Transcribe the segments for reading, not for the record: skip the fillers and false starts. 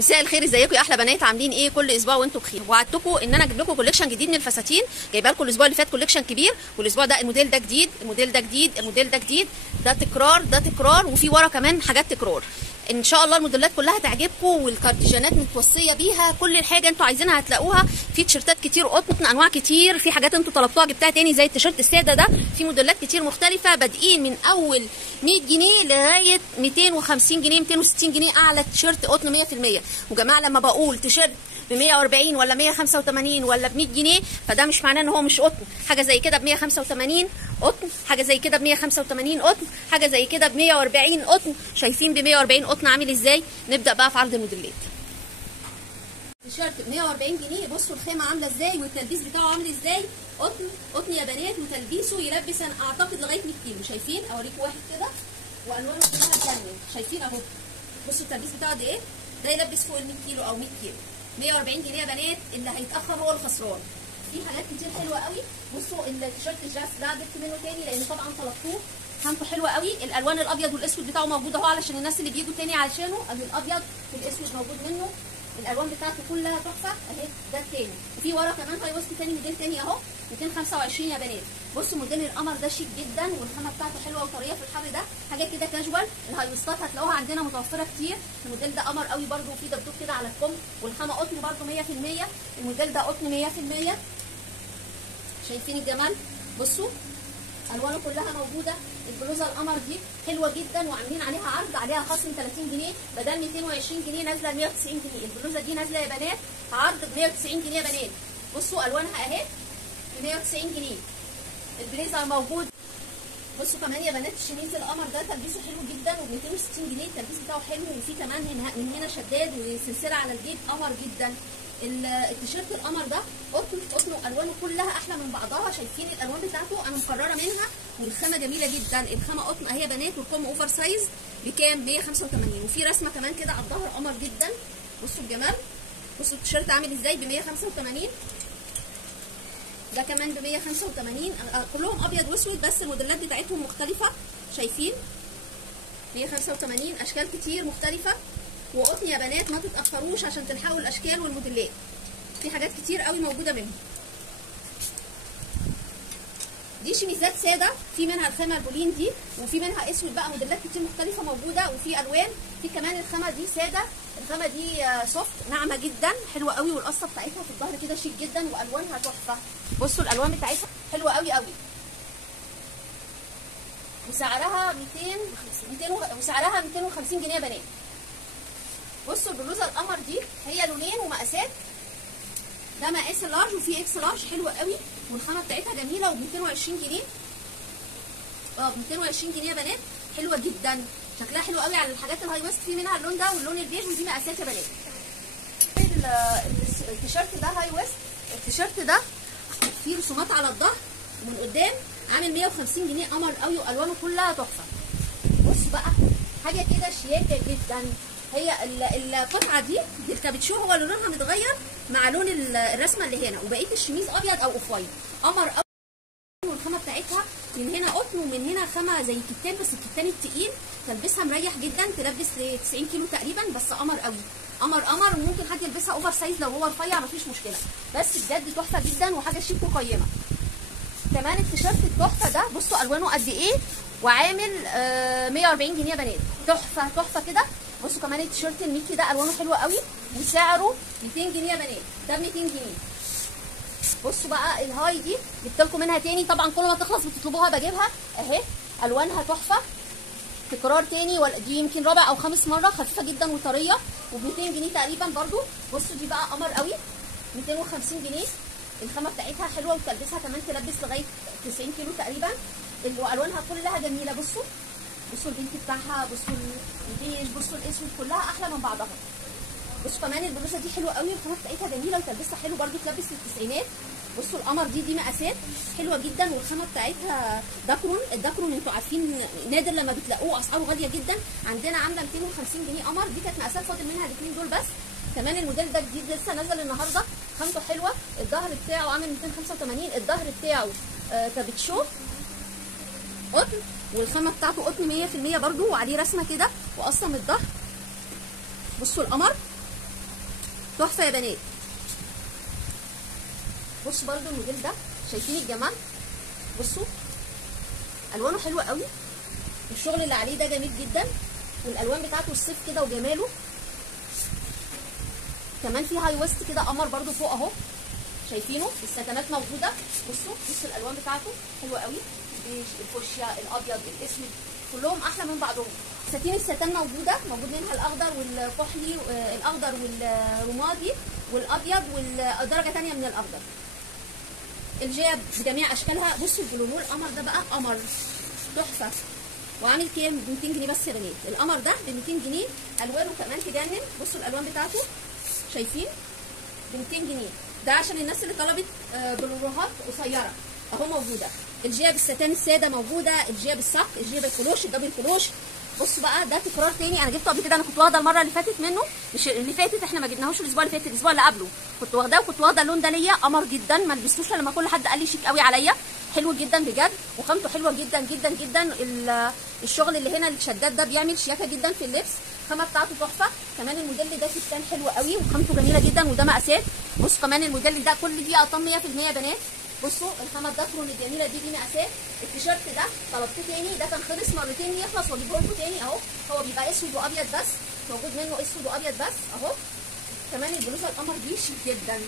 مساء الخير، ازيكم يا احلى بنات؟ عاملين ايه؟ كل اسبوع وانتم بخير. وعدتكم ان انا اجيب لكم كوليكشن جديد من الفساتين. جايبه لكم الاسبوع اللي فات كوليكشن كبير، والاسبوع ده الموديل ده جديد، الموديل ده جديد، الموديل ده جديد، ده تكرار ده تكرار، وفي ورا كمان حاجات تكرار. ان شاء الله الموديلات كلها تعجبكم، والكارديجانات متوصيه بيها، كل الحاجه انتوا عايزينها هتلاقوها. في تيشيرتات كتير قطن، انواع كتير، في حاجات انتوا طلبتوها جبتها تاني زي التيشيرت الساده ده. في موديلات كتير مختلفه بادئين من اول 100 جنيه لغايه 250 جنيه 260 جنيه اعلى تيشيرت قطن 100%. وجماعه لما بقول تيشيرت ب 140 ولا 185 ولا ب 100 جنيه فده مش معناه ان هو مش قطن. حاجه زي كده ب 185 قطن، حاجه زي كده ب 185 قطن، حاجه زي كده ب 140 قطن. شايفين ب 140 قطن عامل ازاي؟ نبدا بقى في عرض الموديلات. تيشيرت ب 140 جنيه، بصوا الخامه عامله ازاي والتلبيس بتاعه عامل ازاي. قطن قطن يا بنات، وتلبيسه يلبس انا اعتقد لغايه 100 كيلو. شايفين؟ اوريكم واحد كده والوانه كلها تجنن. شايفين اهو، بصوا التلبيس بتاعه قد ايه. ده يلبس فوق ال 100 كيلو او 100 كيلو. 140 جنيه يا بنات، اللي هيتاخر هو الخسران. في حاجات كتير حلوه قوي. بصوا التيشيرت الجاس ده جبت منه تاني لان طبعا طلبتوه، خامته حلوه قوي. الالوان الابيض والاسود بتاعه موجود اهو علشان الناس اللي بيجوا تاني علشانه. ادي الابيض والاسود موجود منه، الالوان بتاعته كلها تحفه اهي. ده التاني، وفي ورا كمان هاي وسط تاني موديل تاني اهو 225 يا بنات. بصوا موديل القمر ده شيك جدا، والخامه بتاعته حلوه وطريه في الحر ده، حاجه كده كاجوال. الهاي وسطات هتلاقوها عندنا متوفره كتير. الموديل ده قمر قوي برده، وفي دبدوب كده على الكم، والخامه قطن برده 100%. الموديل ده قطن 100%. شايفين الجمال؟ بصوا الوانه كلها موجوده. البلوزه القمر دي حلوه جدا، وعاملين عليها عرض، عليها خصم 30 جنيه بدل 220 جنيه نازله ل 190 جنيه. البلوزه دي نازله يا بنات عرض ب 190 جنيه يا بنات. بصوا الوانها اهي ب 190 جنيه. البليزر موجود. بصوا كمان يا بنات الشميز القمر ده تلبيسه حلو جدا وب 260 جنيه. التلبيس بتاعه حلو، وفي كمان من هنا شداد وسلسله على الجيب، قمر جدا. التيشيرت القمر ده قطن قطن، والوانه كلها احلى من بعضها. شايفين الالوان بتاعته انا مقرره منها، والخامه جميله جدا. الخامه قطن اهي يا بنات، والكم اوفر سايز بكام؟ 185. وفي رسمه كمان كده على الظهر قمر جدا. بصوا الجمال، بصوا التيشيرت عامل ازاي ب 185. ده كمان ب 185. كلهم ابيض واسود بس الموديلات بتاعتهم مختلفه. شايفين 185 اشكال كتير مختلفه، وقطن يا بنات. ما تتاخروش عشان تلحقوا الاشكال والموديلات، في حاجات كتير قوي موجوده منهم. دي شميزات ساده، في منها الخامه البولين دي، وفي منها اسود بقى. موديلات كتير مختلفه موجوده، وفي الوان. في كمان الخامه دي ساده، الخامه دي سوفت ناعمه جدا، حلوه قوي. والقصه بتاعتها في الظهر كده شيك جدا، والوانها تحفه. بصوا الالوان بتاعتها حلوه قوي قوي. وسعرها 250 جنيه يا بنات. بصوا البلوزه القمر دي هي لونين ومقاسات، ده مقاس اللارج وفي اكس لارج، حلوه قوي. والخامه بتاعتها جميله، وب 220 جنيه. ب 220 جنيه يا بنات، حلوه جدا، شكلها حلو قوي على الحاجات الهاي ويست. في منها اللون ده واللون البيج، ودي مقاسات يا بنات. التيشيرت ده هاي ويست. التيشيرت ده فيه رسومات على الظهر ومن قدام، عامل 150 جنيه، قمر قوي، والوانه كلها تحفه. بصوا بقى حاجه كده شياكه جدا. هي القطعه دي الكابتشو هو اللي لونها متغير مع لون الرسمه اللي هنا، وبقيه الشميز ابيض او اوف وايت. قمر قوي. والخامه بتاعتها من هنا قطن، ومن هنا خامه زي الكتان، بس الكتان التقيل. تلبسها مريح جدا، تلبس ل 90 كيلو تقريبا، بس قمر قوي، قمر قمر. وممكن حد يلبسها اوفر سايز لو هو رفيع، مفيش مشكله، بس بجد تحفه جدا وحاجه شيك وقيمه. كمان التيشيرت التحفه ده بصوا الوانه قد ايه، وعامل 140 جنيه يا بنات، تحفه تحفه كده. بصوا كمان التيشيرت الميكي ده الوانه حلوه قوي، وسعره 200 جنيه يا بنات، ده ب 200 جنيه. بصوا بقى الهاي دي جبت لكم منها تاني، طبعا كل ما تخلص بتطلبوها بجيبها اهي. الوانها تحفه، تكرار تاني، دي يمكن رابع او خامس مره، خفيفه جدا وطريه، وب 200 جنيه تقريبا برده. بصوا دي بقى قمر قوي، 250 جنيه. الخامه بتاعتها حلوه، وتلبسها كمان تلبس لغايه 90 كيلو تقريبا، والوانها كلها جميله. بصوا البنت بتاعها، بصوا البيج، بصوا الاسود، كلها احلى من بعضها. بصوا كمان البلوزه دي حلوه قوي، الخامه بتاعتها جميله، وتلبسها حلو برده، تلبس في التسعينات. بصوا القمر دي مقاسات حلوه جدا، والخامه بتاعتها داكرون. الداكرون انتوا عارفين نادر لما بتلاقوه، اسعاره غاليه جدا. عندنا عامله 250 جنيه قمر، دي كانت مقاسات، فاضل منها الاثنين دول بس. كمان الموديل ده جديد لسه نزل النهارده، خامته حلوه. الظهر بتاعه عامل 285، الظهر بتاعه كابتشو قطن، والخامه بتاعته قطن 100% برده، وعليه رسمه كده وقصه من الظهر. بصوا القمر تحفه يا بنات. بصوا برده الموديل ده، شايفين الجمال؟ بصوا الوانه حلوه قوي، الشغل اللي عليه ده جميل جدا، والالوان بتاعته الصيف كده وجماله. كمان في هاي ويست كده قمر برده فوق اهو، شايفينه؟ الستانات موجوده. بصوا الالوان بتاعته حلوه قوي، البيج، الفوشيا، الابيض، الاسود، كلهم احلى من بعضهم. ساتين الستان موجود منها الاخضر والكحلي، الاخضر والرمادي والابيض والدرجه ثانيه من الاخضر. الجيب بجميع اشكالها. بصوا البلولو القمر ده بقى قمر تحفه، وعامل كام؟ ب 200 جنيه بس يا بنات. القمر ده ب 200 جنيه، الوانه كمان تجنن. بصوا الالوان بتاعته، شايفين؟ ب 200 جنيه. ده عشان الناس اللي طلبت بلوروهات قصيره اهو موجوده. الجيب الستان الساده موجوده، الجيب الصك، الجيب الكلوش، الدبل كلوش. بصوا بقى ده تكرار تاني، انا جبته قبل كده، انا كنت واخده المره اللي فاتت منه، مش اللي فاتت، احنا ما جبناهوش الاسبوع اللي فات، الاسبوع اللي قبله كنت واخداه، وكنت واخده اللون ده ليا، قمر جدا، ما لبستوش لما كل حد قال لي شيك قوي عليا، حلو جدا بجد، وخامته حلوه جدا جدا جدا. الشغل اللي هنا الشداد ده بيعمل شياكه جدا في اللبس، الخامه بتاعته تحفه. كمان الموديل ده كتان حلو قوي وخامته جميله جدا، وده مقاسات. بصوا كمان الموديل ده كل دي قطن 100% يا بنات. بصوا الخامه الدكرون الجميله دي مقاسات. التيشيرت ده طلبته تاني، ده كان خلص مرتين يخلص واجيبه لكم تاني اهو، هو بيبقى اسود وابيض بس، موجود منه اسود وابيض بس اهو. كمان البلوزه القمر دي شيك جدا،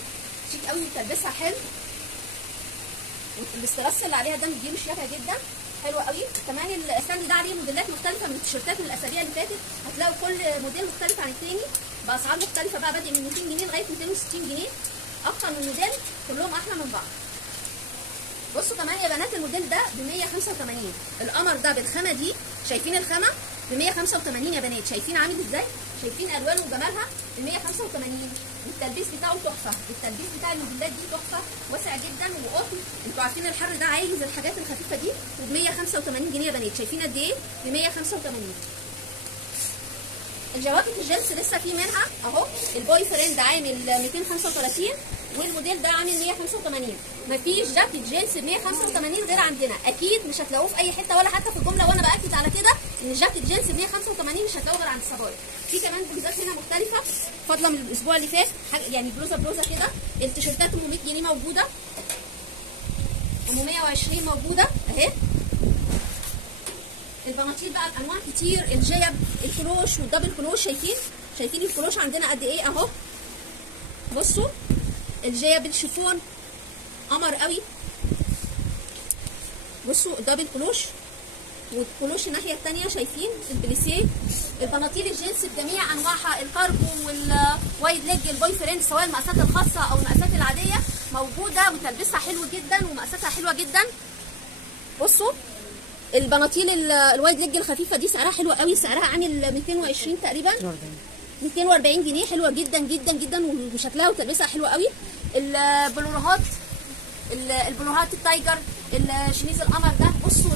شيك قوي، بتلبسها حلو، والاسترس اللي عليها ده مديله شياكه جدا، حلوه قوي. كمان الستاند ده عليه موديلات مختلفه من التيشيرتات من الاسابيع اللي فاتت، هتلاقوا كل موديل مختلف عن التاني باسعار مختلفه بقى، بادئ من 200 جنيه لغايه 260 جنيه، اكتر من موديل، كلهم احلى من بعض. بصوا كمان يا بنات الموديل ده ب 185، القمر ده بالخامه دي، شايفين الخامه ب 185 يا بنات، شايفين عامل ازاي؟ شايفين الوانه وجمالها ب 185، والتلبيس بتاعه تحفه، التلبيس بتاع الموديلات دي تحفه، واسع جدا وقطن، انتوا عارفين الحر ده عايز الحاجات الخفيفه دي، وب 185 جنيه يا بنات، شايفين قد ايه؟ ب 185. الجواكت الجينز لسه في منها اهو، البوي فريند عامل 235 والموديل ده عامل 185. مفيش جاكيت جينز ب 185 غير عندنا، اكيد مش هتلاقوه في اي حته ولا حتى في الجمله، وانا باكد على كده ان الجاكيت جينز ب 185 مش هتلاقوه غير عند الصبايا. في كمان بلوزات هنا مختلفه فاضله من الاسبوع اللي فات، يعني بلوزه كده. التيشيرتات ام 100 جنيه موجوده، ام 120 موجوده اهي. البناطيل بقى بانواع كتير، الجيب، الكلوش والدبل كلوش، شايفين الكلوش عندنا قد ايه اهو. بصوا الجيب الشيفون قمر قوي، بصوا الدبل كلوش والكلوش الناحيه الثانيه، شايفين البليسيه. البناطيل الجينز بجميع انواعها، الكارجو والوايد ليج، البوي فريند، سواء المقاسات الخاصه او المقاسات العاديه موجوده، وتلبسها حلو جدا ومقاساتها حلوه جدا. بصوا البناطيل الوايد ليج الخفيفه دي سعرها حلو قوي، سعرها عامل 220 تقريبا، 240 جنيه، حلوه جدا جدا جدا، وشكلها وتلبسها حلوه قوي. البلوروهات التايجر، الشميز القمر ده، بصوا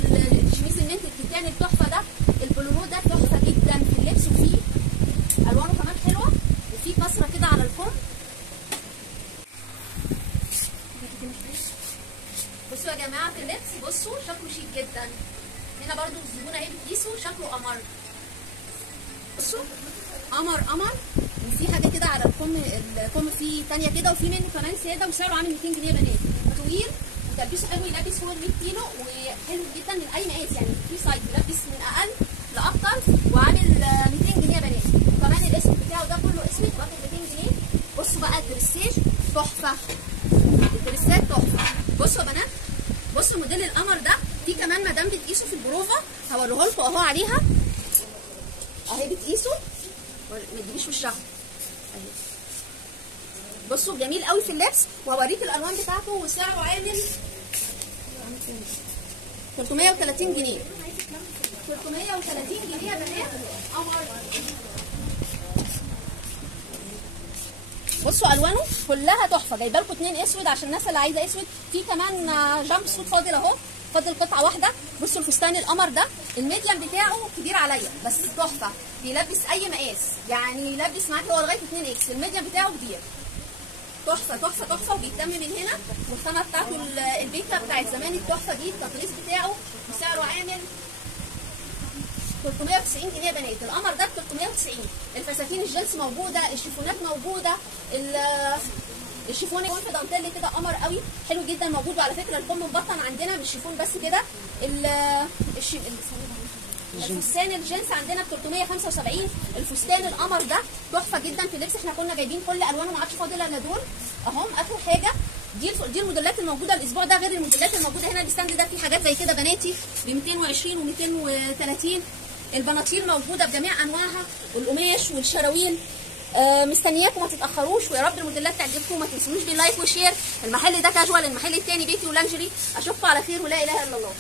الشميز المنت الكتان التحفه ده، البلورو ده تحفه جدا في اللبس، وفيه الوانه كمان حلوه، وفيه كسره كده على الكم. بصوا يا جماعه في اللبس، بصوا شكله شيك جدا. هنا برضو الزبونه اهي بتقيسه، شكله قمر، بصوا قمر قمر. وفي حاجه كده على الكم فيه ثانيه كده، وفي منه كمان ساده، وسعره عامل 200 جنيه يا بنات، طويل وتلبسه حلو، يلبس فوق ال 100 كيلو، وحلو جدا من اي مقاس، يعني في سايز يلبس من اقل لاكتر، وعامل 200 جنيه يا بنات. وكمان الاسود بتاعه ده كله اسود واخد 200 جنيه. بصوا بقى الدريساج تحفه، الدريسات تحفه. بصوا يا بنات، بصوا موديل القمر ده، في كمان مدام بتقيسه في البروفه، هوريه لكم اهو عليها اهي، بتقيسه، ما تجيبيش وشها اهي. بصوا جميل قوي في اللبس، وهوريك الالوان بتاعته، وسعره عامل 330 جنيه، 330 جنيه يا بنات قمر. بصوا الوانه كلها تحفه، جايبه لكم 2 اسود عشان الناس اللي عايزه اسود، في كمان جامب سوت فاضل اهو، فاضل قطعه واحده. بصوا الفستان القمر ده الميديم بتاعه كبير عليا بس تحفه، بيلبس اي مقاس، يعني يلبس معاكي هو لغايه 2 اكس، الميديم بتاعه كبير، تحفه تحفه تحفه، وبيتم من هنا، والخامه بتاعته البيكا بتاعت زمان التحفه دي، التطريز بتاعه، وسعره عامل 390 جنيه يا بنات. القمر ده ب 390. الفساتين الجنس موجوده، الشيفونات موجوده، الشيفون في دانتيل كده قمر قوي حلو جدا موجود. وعلى فكره الكم مبطن عندنا مش شيفون بس كده. الفستان الجنس عندنا ب 375. الفستان القمر ده تحفه جدا في اللبس. احنا كنا جايبين كل الوانه ما عادش فاضل الا دول اهم اخر حاجه. دي الموديلات الموجوده الاسبوع ده غير الموديلات الموجوده هنا. الستاند ده فيه حاجات زي كده بناتي ب 220 و230. البناطيل موجوده بجميع انواعها والقماش والشراويل. مستنياكم ما تتاخروش، ويا رب الموديلات تعجبكم. ما تنسونوش باللايك وشير. المحل ده كاجوال، المحل الثاني بيتي ولانجري. اشوفكم على خير ولا اله الا الله.